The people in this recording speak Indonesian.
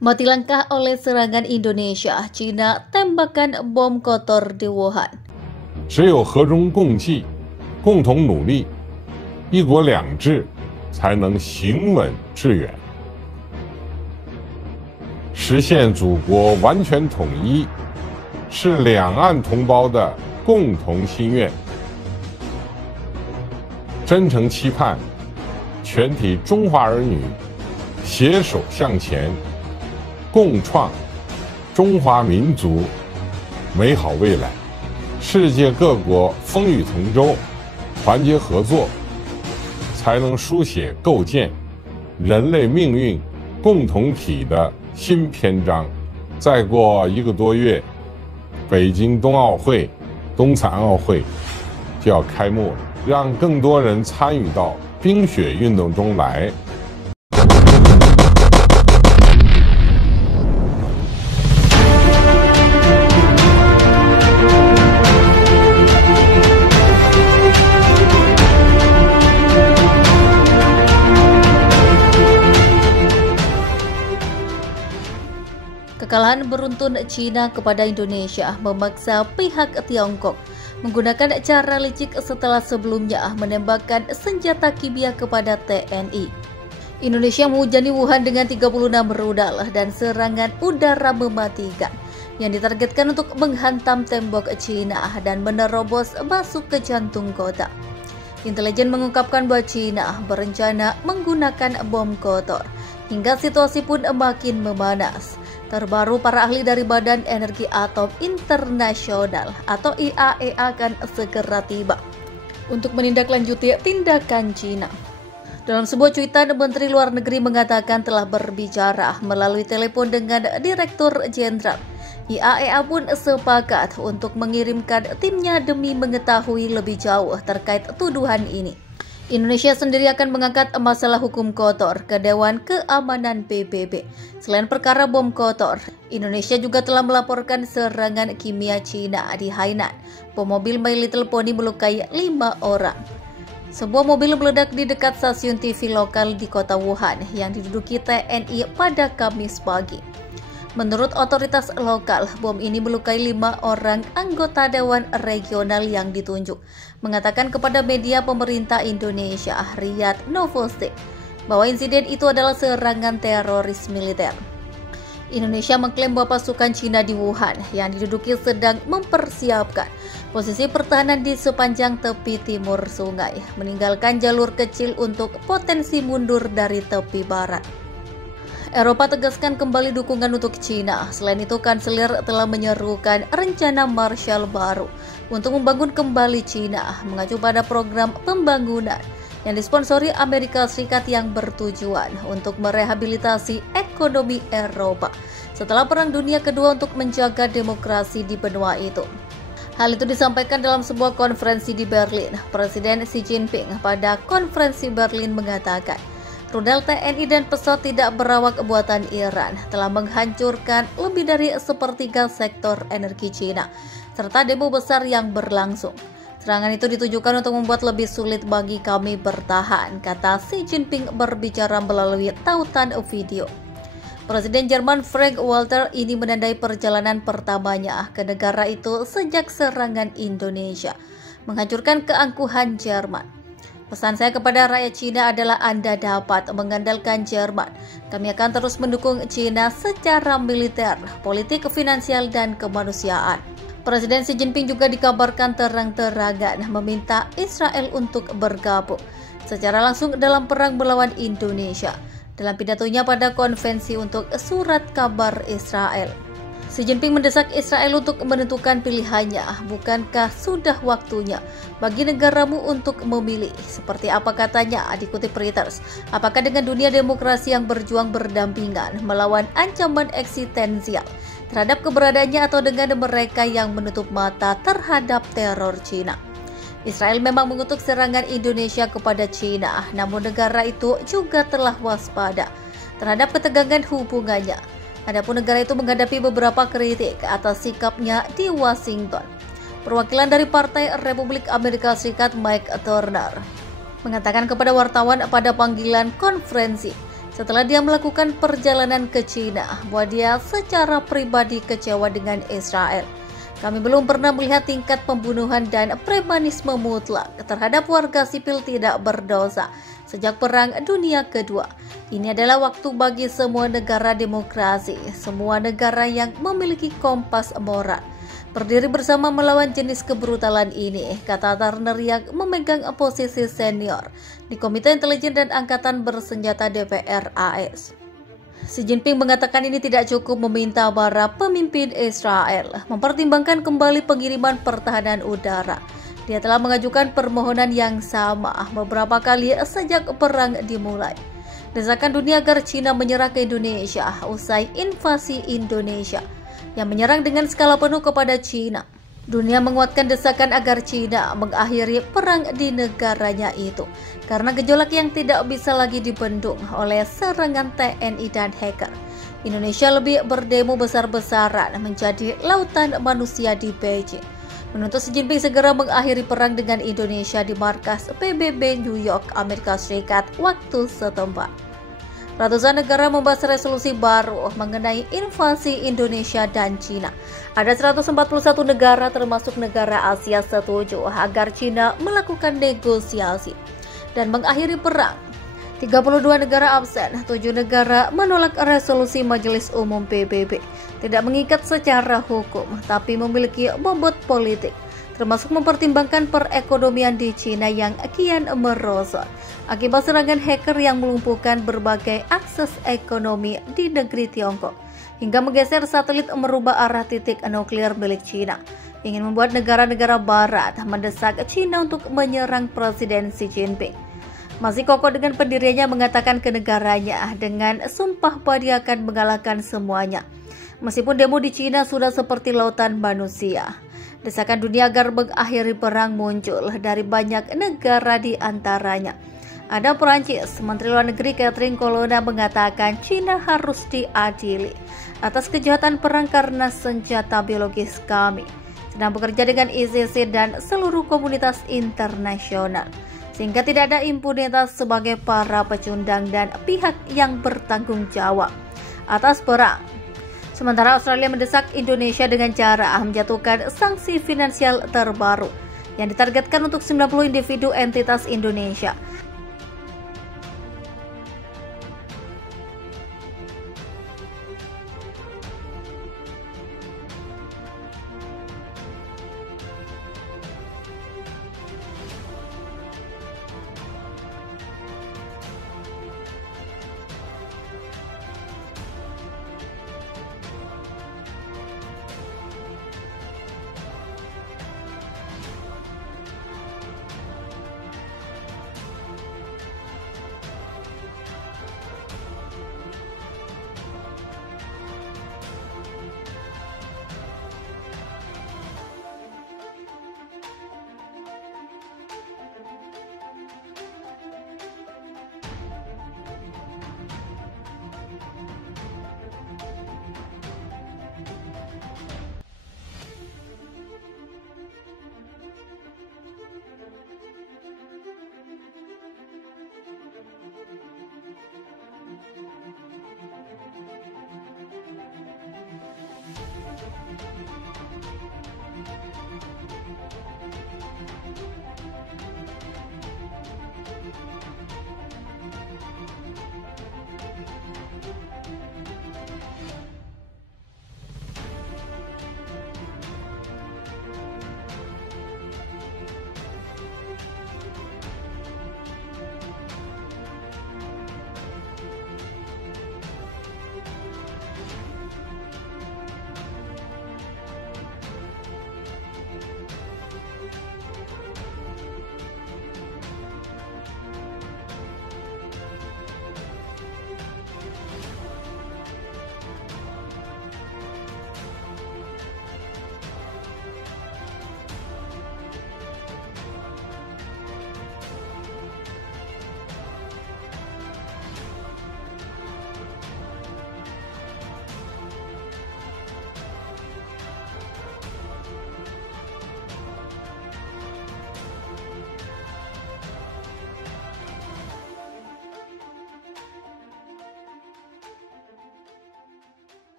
Mati langkah oleh serangan Indonesia, China tembakan bom kotor di Wuhan. 只有和衷共济，共同努力，一国两制才能行稳致远，实现祖国完全统一，是两岸同胞的共同心愿。真诚期盼全体中华儿女携手向前，共创中华民族美好未来。世界各国风雨同舟，团结合作，才能书写构建人类命运共同体的新篇章。再过1个多月，北京冬奥会、冬残奥会就要开幕了，让更多人参与到冰雪运动中来。Kekalahan beruntun China kepada Indonesia memaksa pihak Tiongkok menggunakan cara licik setelah sebelumnya menembakkan senjata kimia kepada TNI. Indonesia menghujani Wuhan dengan 36 rudal dan serangan udara mematikan yang ditargetkan untuk menghantam tembok China dan menerobos masuk ke jantung kota. Intelijen mengungkapkan bahwa China berencana menggunakan bom kotor hingga situasi pun makin memanas. Terbaru, para ahli dari Badan Energi Atom Internasional atau IAEA akan segera tiba untuk menindaklanjuti tindakan China. Dalam sebuah cuitan, Menteri Luar Negeri mengatakan telah berbicara melalui telepon dengan Direktur Jenderal. IAEA pun sepakat untuk mengirimkan timnya demi mengetahui lebih jauh terkait tuduhan ini. Indonesia sendiri akan mengangkat masalah hukum kotor ke Dewan Keamanan PBB. Selain perkara bom kotor, Indonesia juga telah melaporkan serangan kimia China di Hainan. Bom mobil My Little Pony melukai 5 orang. Sebuah mobil meledak di dekat stasiun TV lokal di kota Wuhan yang diduduki TNI pada Kamis pagi. Menurut otoritas lokal, bom ini melukai 5 orang anggota Dewan Regional yang ditunjuk, mengatakan kepada media pemerintah Indonesia, Riyadh Novosti, bahwa insiden itu adalah serangan teroris militer. Indonesia mengklaim bahwa pasukan China di Wuhan yang diduduki sedang mempersiapkan posisi pertahanan di sepanjang tepi timur sungai, meninggalkan jalur kecil untuk potensi mundur dari tepi barat. Eropa tegaskan kembali dukungan untuk China. Selain itu, Kanselir telah menyerukan rencana Marshall baru untuk membangun kembali China, mengacu pada program pembangunan yang disponsori Amerika Serikat yang bertujuan untuk merehabilitasi ekonomi Eropa setelah Perang Dunia Kedua untuk menjaga demokrasi di benua itu. Hal itu disampaikan dalam sebuah konferensi di Berlin. Presiden Xi Jinping pada konferensi Berlin mengatakan, rudal TNI dan pesawat tidak berawak buatan Iran telah menghancurkan lebih dari sepertiga sektor energi China, serta demo besar yang berlangsung. Serangan itu ditujukan untuk membuat lebih sulit bagi kami bertahan, kata Xi Jinping berbicara melalui tautan video. Presiden Jerman Frank-Walter ini menandai perjalanan pertamanya ke negara itu sejak serangan Indonesia, menghancurkan keangkuhan Jerman. Pesan saya kepada rakyat Cina adalah Anda dapat mengandalkan Jerman. Kami akan terus mendukung Cina secara militer, politik, finansial, dan kemanusiaan. Presiden Xi Jinping juga dikabarkan terang-terangan meminta Israel untuk bergabung secara langsung dalam perang melawan Indonesia dalam pidatonya pada konvensi untuk surat kabar Israel. Xi Jinping mendesak Israel untuk menentukan pilihannya. Bukankah sudah waktunya bagi negaramu untuk memilih? Seperti apa katanya, dikutip Reuters. Apakah dengan dunia demokrasi yang berjuang berdampingan melawan ancaman eksistensial terhadap keberadaannya atau dengan mereka yang menutup mata terhadap teror Cina? Israel memang mengutuk serangan Indonesia kepada Cina, namun negara itu juga telah waspada terhadap ketegangan hubungannya. Adapun negara itu menghadapi beberapa kritik atas sikapnya di Washington. Perwakilan dari Partai Republik Amerika Serikat Mike Turner mengatakan kepada wartawan pada panggilan konferensi, setelah dia melakukan perjalanan ke Cina bahwa dia secara pribadi kecewa dengan Israel. Kami belum pernah melihat tingkat pembunuhan dan premanisme mutlak terhadap warga sipil tidak berdosa sejak Perang Dunia Kedua. Ini adalah waktu bagi semua negara demokrasi, semua negara yang memiliki kompas moral, berdiri bersama melawan jenis kebrutalan ini, kata Turner yang memegang posisi senior di Komite Intelijen dan Angkatan Bersenjata DPR AS. Xi Jinping mengatakan ini tidak cukup meminta para pemimpin Israel mempertimbangkan kembali pengiriman pertahanan udara. Dia telah mengajukan permohonan yang sama beberapa kali sejak perang dimulai. Desakan dunia agar Cina menyerah ke Indonesia usai invasi Indonesia yang menyerang dengan skala penuh kepada Cina. Dunia menguatkan desakan agar Cina mengakhiri perang di negaranya itu karena gejolak yang tidak bisa lagi dibendung oleh serangan TNI dan hacker. Indonesia lebih berdemo besar-besaran menjadi lautan manusia di Beijing, menuntut Xi Jinping segera mengakhiri perang dengan Indonesia di markas PBB New York, Amerika Serikat waktu setempat. Ratusan negara membahas resolusi baru mengenai invasi Indonesia dan Cina. Ada 141 negara termasuk negara Asia setuju agar Cina melakukan negosiasi dan mengakhiri perang. 32 negara absen, 7 negara menolak resolusi Majelis Umum PBB. Tidak mengikat secara hukum, tapi memiliki bobot politik, termasuk mempertimbangkan perekonomian di Cina yang kian merosot akibat serangan hacker yang melumpuhkan berbagai akses ekonomi di negeri Tiongkok, hingga menggeser satelit merubah arah titik nuklir milik Cina, ingin membuat negara-negara barat mendesak Cina untuk menyerang Presiden Xi Jinping. Masih kokoh dengan pendiriannya mengatakan ke negaranya dengan sumpah bahwa dia akan mengalahkan semuanya. Meskipun demo di Cina sudah seperti lautan manusia, desakan dunia agar mengakhiri perang muncul dari banyak negara, di antaranya ada Perancis. Menteri Luar Negeri Catherine Colonna mengatakan Cina harus diadili atas kejahatan perang karena senjata biologis kami sedang bekerja dengan ICC dan seluruh komunitas internasional, sehingga tidak ada impunitas sebagai para pecundang dan pihak yang bertanggung jawab atas perang. Sementara Australia mendesak Indonesia dengan cara menjatuhkan sanksi finansial terbaru yang ditargetkan untuk 90 individu entitas Indonesia.